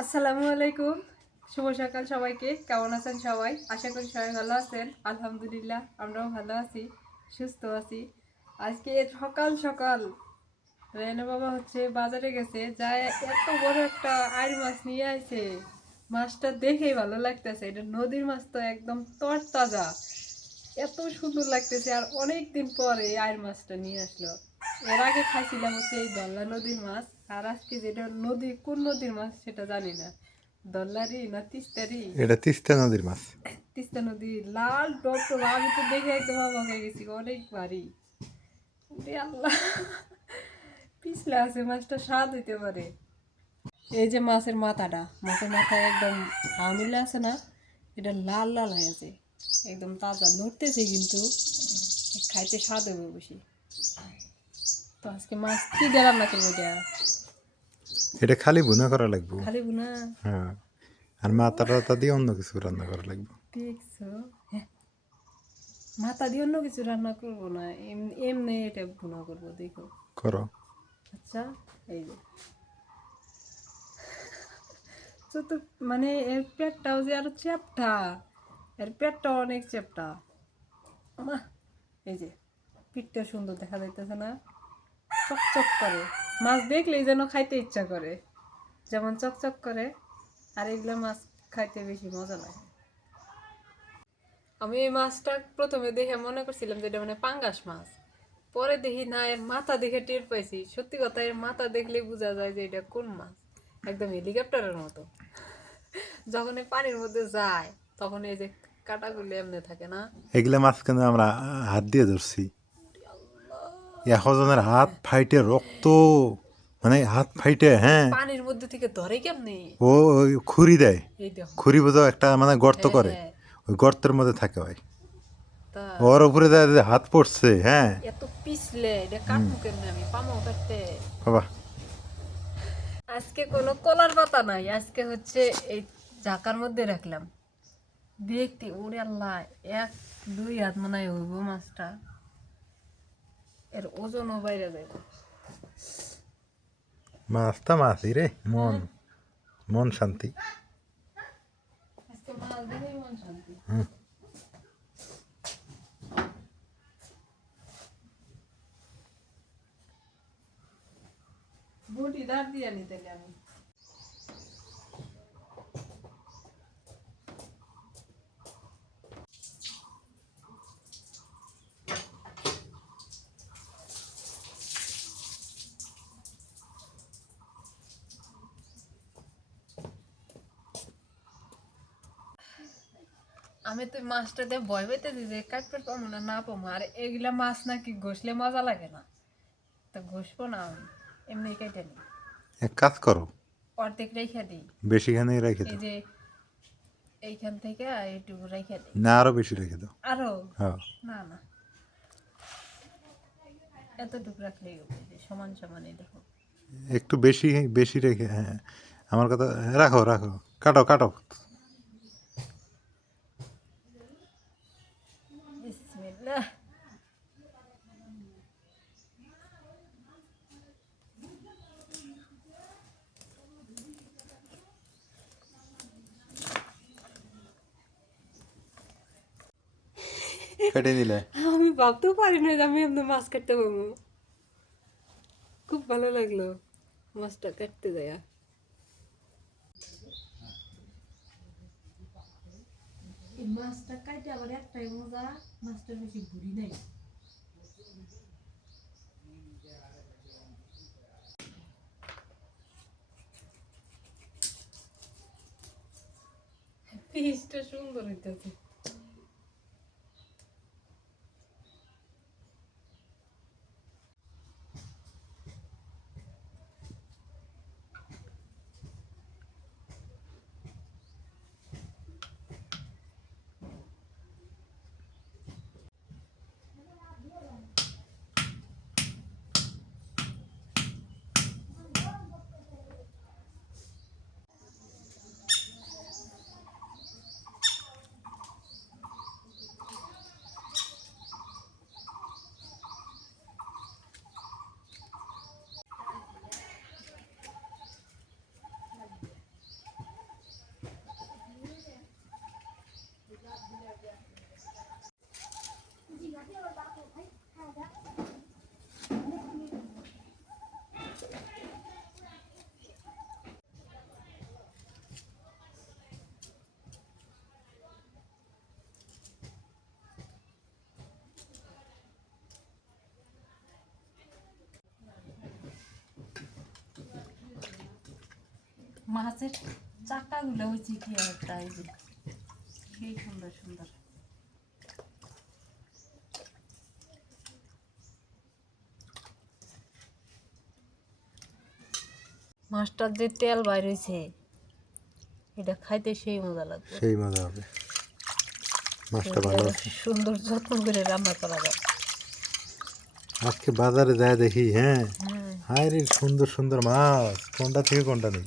আসসালামু আলাইকুম। শুভ সকাল সবাইকে। কেমন আছেন সবাই? আশা করি সবাই ভালো আছেন। আলহামদুলিল্লাহ আমরাও ভালো আছি, সুস্থ আছি। আজকে সকাল সকাল রেনা বাবা বাজারে গেছে, যায় এত বড় একটা আইড় মাছ নিয়ে আসে। মাছটা দেখেই ভালো লাগতেছে। এটা নদীর মাছ, তো একদম তরতাজা, এত সুন্দর লাগতেছে। আর অনেক দিন পরে এই আইড় মাছটা নিয়ে আসলো। এর আগে খাইছিলাম এই দল্লা নদীর মাছ। আর আজকে যেটা নদী, কোন নদীর মাছ সেটা জানি না, দল্লারি না তিস্তারি। এটা তিস্তা নদীর মাছ। তিস্তা নদী, লাল টপ। আমি তো দেখে একদম অবাক হয়ে গেছি, অনেক ভারী। ওরে আল্লাহ, পিছলা আছে মাছটা, স্বাদ হইতে পারে। এই যে মাছের মাথাটা, মাছের মাথায় একদম হামিলা আছে না, এটা লাল লাল হয়েছে, একদম তাজা নড়তেছে, কিন্তু খাইতে স্বাদ হবে বেশি। তো আজকে মাছ কি দিয়ে রান্না করবো? এটা খালি ভুনা করা লাগবে। খালি বুনা? হ্যাঁ, আর মাথা টাথা দিয়ে অন্য কিছু রান্না করা লাগবে। দেখছো? হ্যাঁ, মাথা দিয়ে অন্য কিছু রান্না করবো না, এমনি এটা ভুনা করবো, দেখো। করো। আচ্ছা, এই যে তো তো মানে এর পেটটাও যে আরো চ্যাপটা, এর পেটটা অনেক চ্যাপটা। আমা, এই যে পিঠটা সুন্দর দেখা যাইতেছে না, চকচক করে। মাছ দেখলেই যেন খাইতে ইচ্ছা করে, যেমন চকচক করে। আর এগুলো মাছ খাইতে বেশি মজা লাগে। আমি এই মাছটা প্রথমে দেখে মনে করছিলাম যে এটা মানে পাঙ্গাস মাছ। পরে দেখি না, এর মাথা দেখে টের পাইছি। সত্যি কথা, এর মাথা দেখলে বোঝা যায় যে এটা কোন মাছ। একদম হেলিকপ্টারের মতো। যখন এই পানির মধ্যে যায়, তখন এই যে কাটাগুলো এমনি থাকে না। এগুলা মাছ কিন্তু আমরা হাত দিয়ে ধরছি। একজনের হাত ফাইটে রক্ত, মানে হাত ফাইটে, হ্যাঁ। পানির মধ্যে থেকে ধরে কেমনি? ও ওই খুরি দেয়, এই দেখো। খুরি বোঝো একটা মানে গর্ত হ্যাঁ করে, হ্যাঁ, ওই গর্তের মধ্যে থাকে ভাই। তাই? ওর উপরে যে হাত পড়ছে, হ্যাঁ। এত পিছলে এটা কাটবো কেমনে? আমি পামো কাটতে? বাবা, আজকে কোনো কলার পাতা নাই, আজকে এই ঝাঁকার মধ্যে রাখলাম। দেখতে ওরে আল্লাহ, 1-2 হাত মনে হয় হইব মাছটা। এর ওজনও বাইরে যাইব। মাছটা মাছই রে, মন মন শান্তি। আজকে মাছ দেখেই মন শান্তি। হুম। বটি দাঁড় দিয়ে নিতে আমি। আমি তো মাছটা দিয়ে ভয় পেতেছি যে কাটতে পাবো না, না পাবো। আর এগুলা মাছ নাকি ঘষলে মজা লাগে না, তো ঘষবো না আমি, এমনি কেটে নিই। এক কাজ করো, অর্ধেক রেখে দিই। বেশিখানেই রেখে এই দাও। যে এইখান থেকে এইটুকু রেখে দিই। না, আরো বেশি রেখে দাও। আরো? হ্যাঁ, না না, এতটুকু রাখলেই হবে, যে সমান সমান। এই দেখো, একটু বেশি বেশি রেখে, হ্যাঁ। আমার কথা, রাখো রাখো, কাটো কাটো। বিসমিল্লাহ। কেটে দিলে। আমি ভাবতেও পারি না যে আমি এমনি মাছ কাটতে পারবো। খুব ভালো লাগলো মাছটা কাটতে যায়। এই মাছটা কাটতে আবার একটাই মজা, মাছটা বেশি ঘুরি নাই। পিসটা সুন্দর হইতেছে। মাছের চাকাগুলো হচ্ছে কি একটা এই যে সেই সুন্দর সুন্দর। মাছটার যে তেল বাইর হয়েছে এটা খাইতে সেই মজা লাগবে, সেই মজা হবে। মাছটা ভালো আছে, সুন্দর যত্ন করে রান্না করা যায়। আজকে বাজারে যায় দেখি, হ্যাঁ হায় রে সুন্দর সুন্দর মাছ, কোনটা থেকে কোনটা নেই।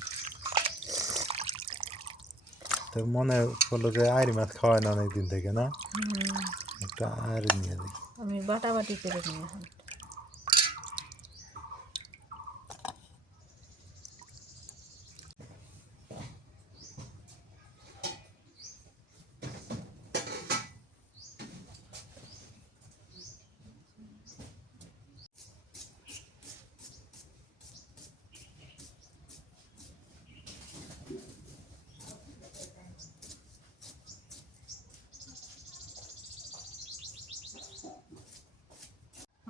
তো মনে করলো যে আইরি মাছ খাওয়ায় না অনেক দিন থেকে, না একটা আইরি নিয়ে দিই। আমি বাটাবাটি করে নিয়ে এখন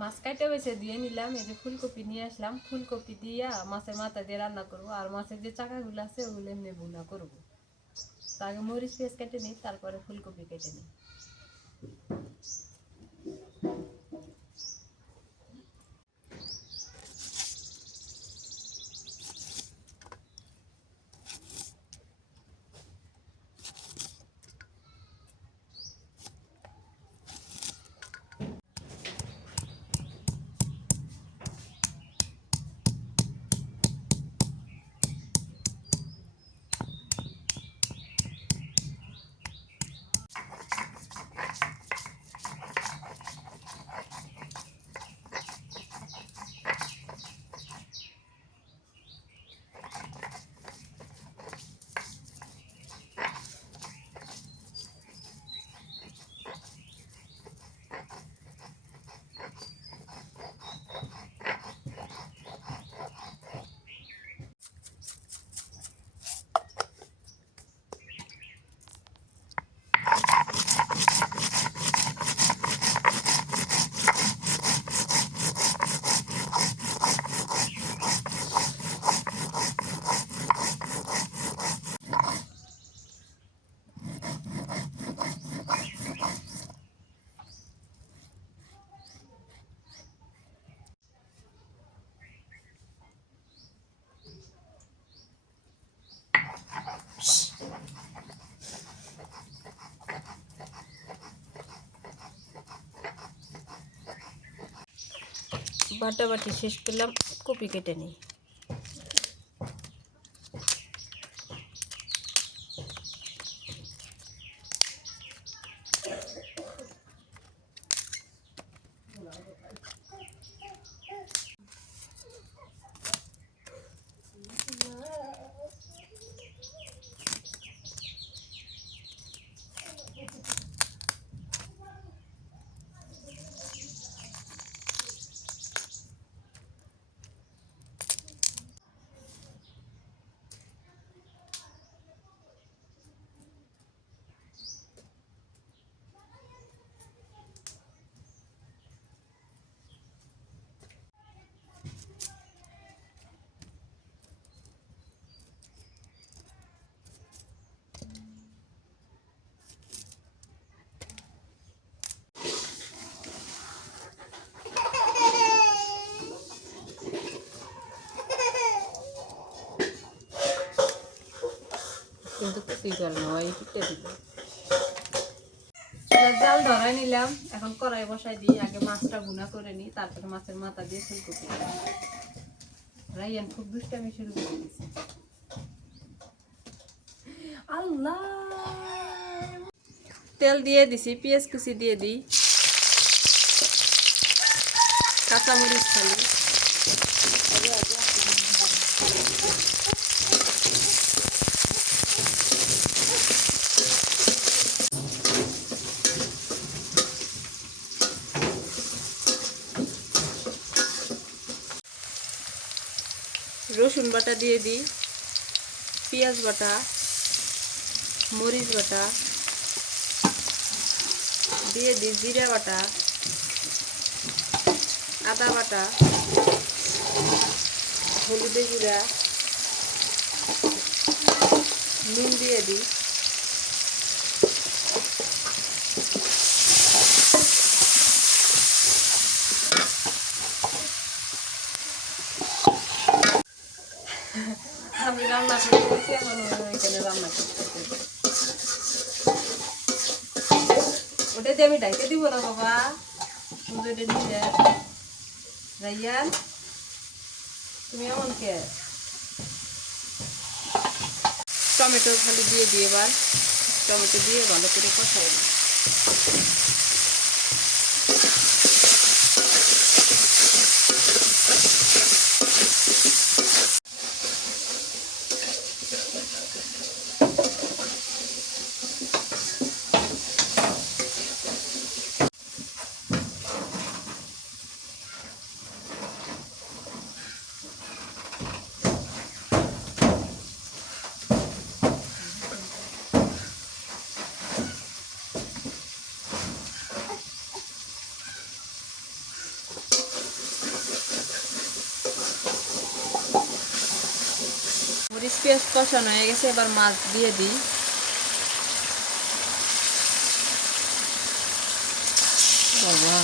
মাছ কাটে বেছে দিয়ে নিলাম। এই যে ফুলকপি নিয়ে আসলাম, ফুলকপি দিয়া মাছের মাথা দিয়ে রান্না করবো। আর মাছের যে চাকাগুলো আছে ওগুলো এমনি ভুনা করবো। তো আগে মরিচ পেঁয়াজ কেটে নিই, তারপরে ফুলকপি কেটে নিই। বাটাবাটি শেষ করলাম, কপি কেটে নিই। কিন্তু কিছুই করে না, ওই ফুটে দিল। চুলার জাল ধরাই নিলাম, এখন কড়াই বসাই দিই। আগে মাছটা ভুনা করে নিই, তারপরে মাছের মাথা দিয়ে ফুলকপি। রাইয়ান খুব দুষ্টামি শুরু করে দিয়েছে। আল্লাহ, তেল দিয়ে দিছি, পেঁয়াজ কুচি দিয়ে দিই, কাঁচামরিচ খালি। রসুন বাটা দিয়ে দিই, পেঁয়াজ বাটা, মরিচ বাটা দিয়ে দিই, জিরা বাটা, আদা বাটা, হলুদের গুঁড়া, নুন দিয়ে দিই। আমি রান্না করতেছি, এখন এখানে রান্না করতেছি। ওটা দিয়ে আমি ডাইতে দিব না বাবা, শুধু এটা নিলে। রাইয়ান, তুমি এমন কে? টমেটো খালি দিয়ে দিয়ে এবার টমেটো দিয়ে ভালো করে কষাই। মরিচ পেঁয়াজ কষানো হয়ে গেছে, এবার মাছ দিয়ে দিই। বাবা,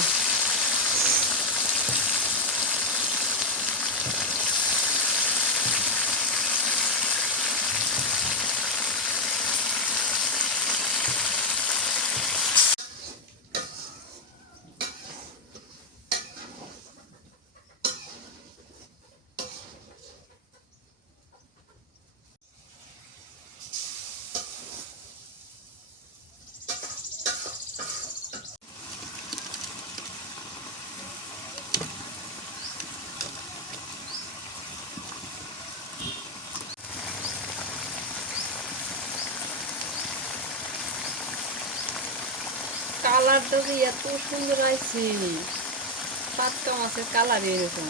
কালারটা যে এত সুন্দর আসছে, টাটকা মাছের কালার এরকম।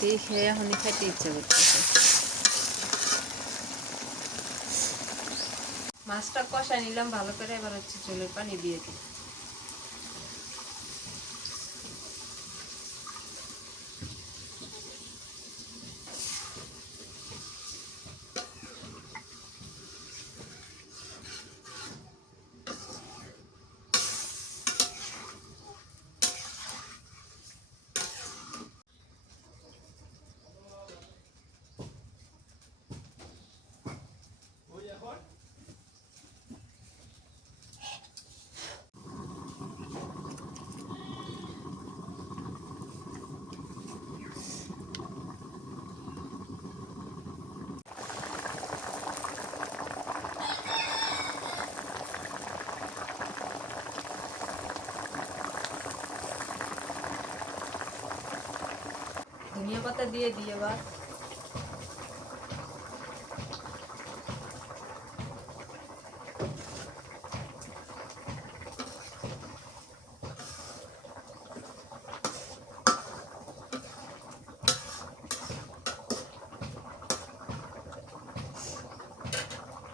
দেখে এখনই খেতে ইচ্ছে করতেছে। মাছটা কষা নিলাম ভালো করে, এবার হচ্ছে ঝোলের পানি দিয়ে দিই। ধনিয়া পাতা দিয়ে দিই এবার।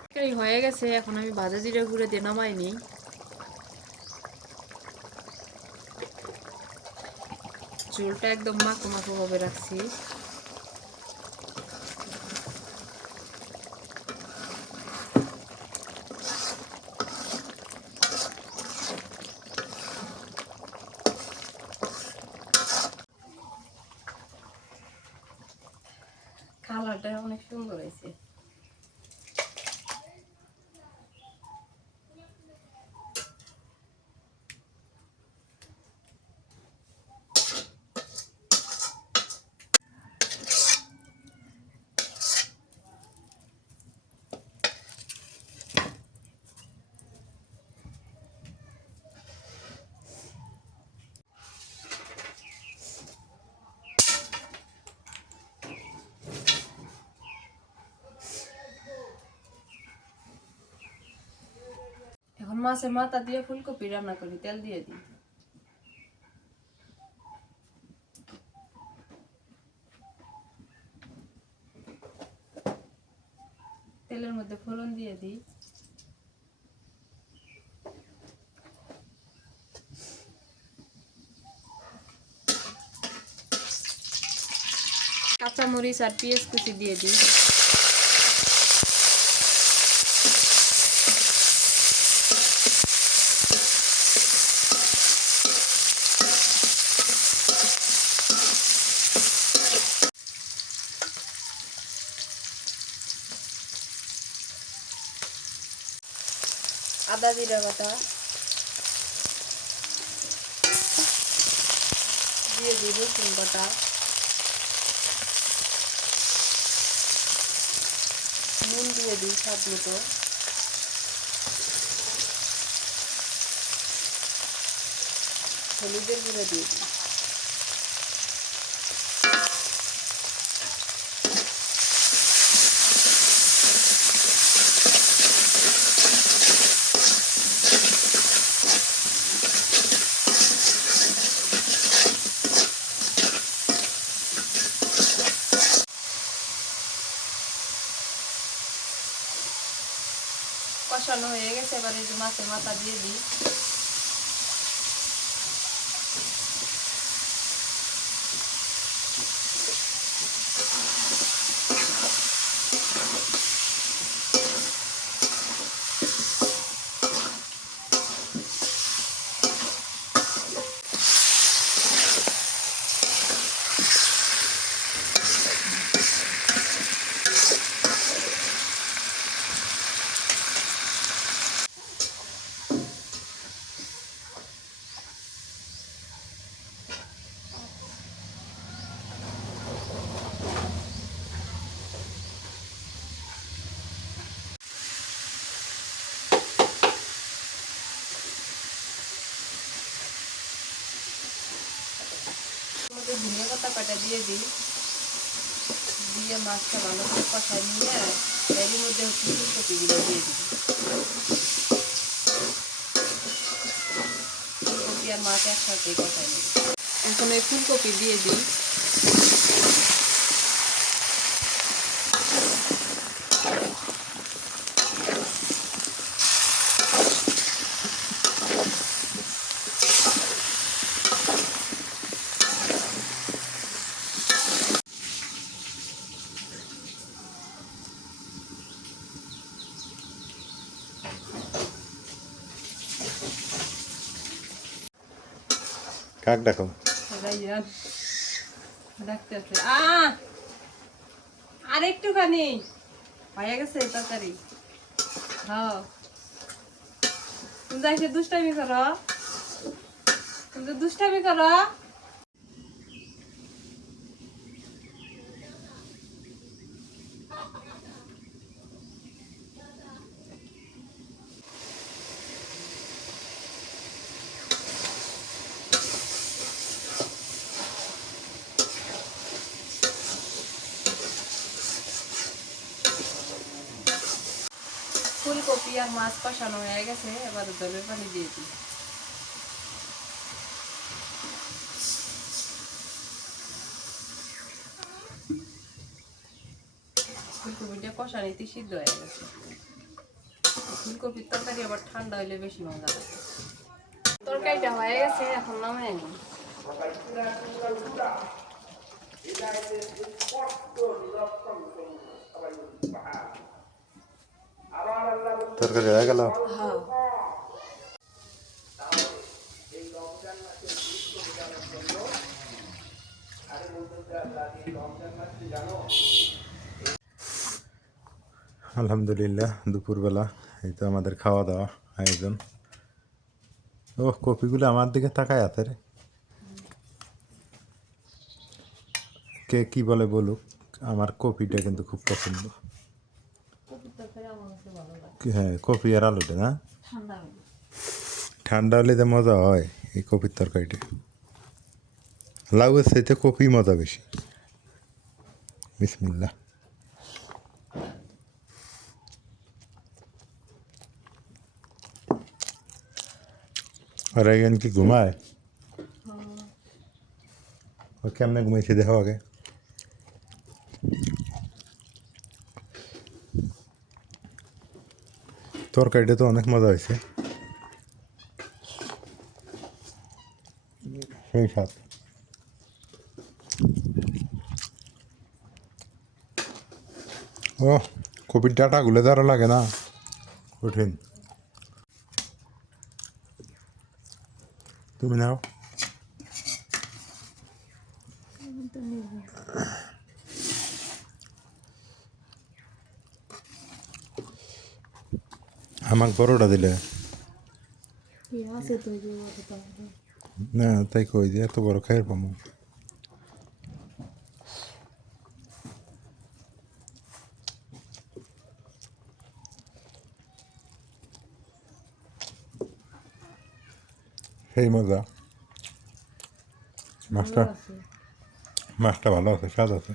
তরকারি হয়ে গেছে, এখন আমি ভাজা জিরা গুঁড়ো দিয়ে নামাই নিই। ঝোলটা একদম মাখো মাখো ভাবে রাখছি। কালারটা অনেক সুন্দর হয়েছে। এখন মাছের মাথা দিয়ে ফুলকপি রান্না করি, তেল দিয়ে দিই। তেলের মধ্যে ফোড়ন দিয়ে দিই। কাঁচামরিচ আর পেঁয়াজ কুচি দিয়ে দিই। আদা জিরা বাটা দিয়ে দিই, রসুন বাটা, নুন দিয়ে দিই স্বাদ মতো, হলুদের গুঁড়ো দিয়ে দিই। কষানো হয়ে গেছে, এবার এই যে মাছের মাথা দিয়ে দিই। ধনিয়া পাতা কাটা দিয়ে দিই, দিয়ে মাছটা ভালো করে কষায় নিয়ে এর মধ্যে ফুলকপিগুলো দিয়ে দিই। ফুলকপি আর মাছ একসাথে কষায় নিই। এখন এই ফুলকপি দিয়ে দিই। কাক ডাকো। রাইয়ান ডাকতে আছে, আর একটুখানি হয়ে গেছে তাড়াতাড়ি। হ্যাঁ, তুমি যাইছে দুষ্টামি করো, তুমি তো দুষ্টামি করো। ফুলকপি আর মাছ কষানো হয়ে গেছে, এবার জলের পানি দিয়ে দিই। ফুলকপিটা কষানিতে সিদ্ধ হয়ে গেছে। ফুলকপির তরকারি আবার ঠান্ডা হইলে বেশি মজা লাগে। তরকারিটা হয়ে গেছে, এখন নামাই নিই। তরকারি হয়ে গেল। হ্যাঁ, আলহামদুলিল্লাহ দুপুরবেলা এই তো আমাদের খাওয়া দাওয়া আয়োজন। ও কপিগুলো আমার দিকে তাকায় আছে রে। কে কি বলে বলুক, আমার কপিটা কিন্তু খুব পছন্দ। হ্যাঁ, কপি আর আলুটা না ঠান্ডা হলে তো মজা হয় এই কপির তরকারিটা। লাউয়ের চাইতে কপি মজা বেশি। বিসমিল্লাহ। আর এখন কি ঘুমায়? ও কেমনে ঘুমাইছে দেখো আগে। তরকারিটা তো অনেক মজা হয়েছে, সেই স্বাদ। ও কপির ডাটাগুলো ধরা লাগে না, কঠিন। তুমি নাও। আমাকে বড়টা দিলে না, তাই কই যে এত বড় খাইয়ের পামু। সেই মজা। মাছটা মাছটা ভালো আছে, স্বাদ আছে।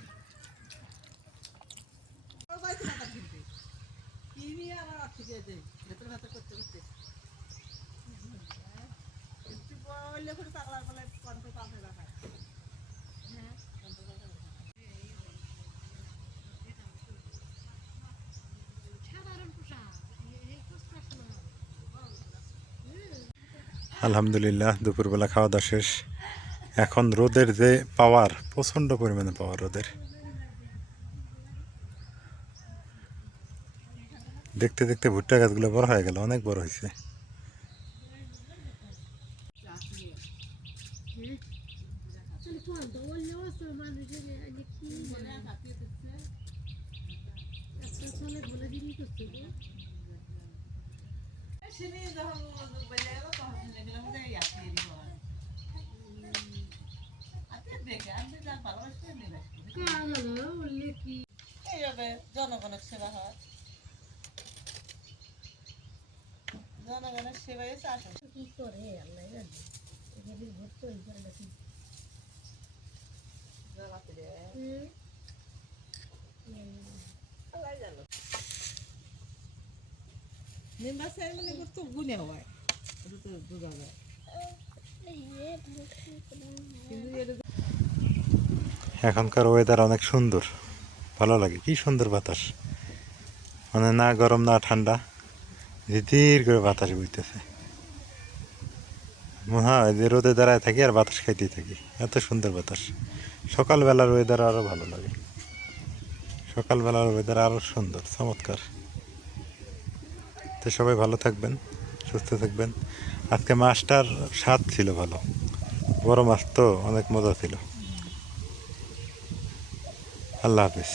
আলহামদুলিল্লাহ দুপুরবেলা খাওয়া দাওয়া শেষ। এখন রোদের যে পাওয়ার, প্রচণ্ড পরিমাণে পাওয়ার রোদের। দেখতে দেখতে ভুট্টা গাছগুলো বড় হয়ে গেল, অনেক বড় হয়েছে। জনগণের সেবা হয়, জনগণের সেবায় চাষ করে আল্লাহ জানে। নিম্বা মানে তো গুনে হয়, এটা তো বোঝা যায়। এখনকার ওয়েদার অনেক সুন্দর, ভালো লাগে। কি সুন্দর বাতাস, মানে না গরম না ঠান্ডা, ধীর করে বাতাস বইতেছে। মনে হয় যে রোদে দাঁড়ায় থাকি আর বাতাস খাইতেই থাকি, এত সুন্দর বাতাস। সকালবেলার ওয়েদার আরও ভালো লাগে, সকালবেলার ওয়েদার আরও সুন্দর, চমৎকার। তো সবাই ভালো থাকবেন, সুস্থ থাকবেন। আজকে মাছটার স্বাদ ছিল ভালো, বড় মাছ তো অনেক মজা ছিল। আল্লাহ হাফিজ।